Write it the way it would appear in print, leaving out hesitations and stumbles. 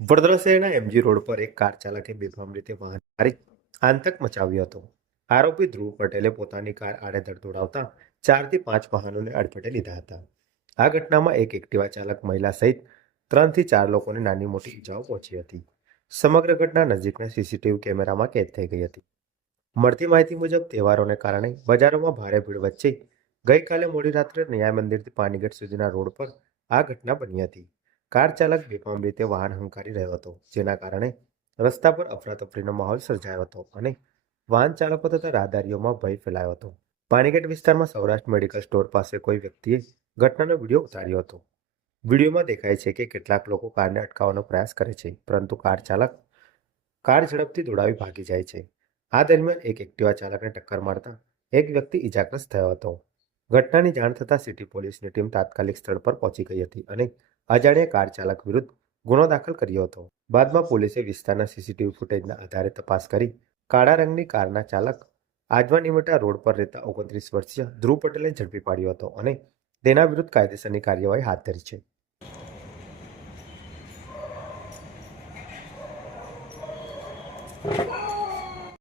વડોદરા શહેરના MG road પર એક કાર ચાલકે બેફામ રીતે વાહન મારી આતંક મચાવ્યો હતો. આરોપી ધ્રુવ પટેલે પોતાની કાર આડેધડ દોડાવતા 4 થી 5 વાહનોને અડફેટે લીધા હતા. આ ઘટનામાં એક એક્ટિવા ચાલક મહિલા સહિત 3 થી 4 લોકોને નાની મોટી ઈજાઓ પહોંચી હતી. સમગ્ર ઘટના નજીકના સીસીટીવી કેમેરામાં કેદ થઈ ગઈ હતી. મળતી માહિતી મુજબ તહેવારોને કારણે બજારોમાં ભારે ભીડ વચ્ચે ગઈકાલે મોડી રાત્રે ન્યાય મંદિરથી પાનીગેટ સુધીના રોડ પર આ ઘટના બની હતી. કાર ચાલક બેફામ રીતે વાહન હંકારી રહ્યો હતો, જેના કારણે રસ્તા પર અફરાતફરીનો માહોલ સર્જાયો હતો અને વાહન ચાલકો તથા રાહદારીઓમાં ભય ફેલાયો હતો. પાણીગેટ વિસ્તારમાં સૌરાષ્ટ્ર મેડિકલ સ્ટોર પાસે કોઈ વ્યક્તિએ ઘટનાનો વિડીયો ઉતાર્યો હતો. વિડીયોમાં દેખાય છે કે કેટલાક લોકો કારને અટકાવવાનો પ્રયાસ કરે છે, પરંતુ કાર ચાલક કાર ઝડપથી દોડાવી ભાગી જાય છે. આ દરમિયાન એક એક્ટિવા ચાલકને ટક્કર મારતા એક વ્યક્તિ ઈજાગ્રસ્ત થયો હતો. ઘટનાની જાણ થતાં સિટી પોલીસની ટીમ તાત્કાલિક સ્થળ પર પહોંચી ગઈ હતી અને અજાણ્યા કાર ચાલક વિરુદ્ધ ગુનો દાખલ કર્યો હતો. બાદમાં પોલીસે વિસ્તારના સીસીટીવી ફૂટેજના આધારે તપાસ કરી કાળા રંગની કારના ચાલક આજવા રોડ પર રહેતા 29 વર્ષીય ધ્રુવ પટેલને ઝડપી પાડ્યો હતો અને તેના વિરુદ્ધ કાયદેસરની કાર્યવાહી હાથ ધરી છે.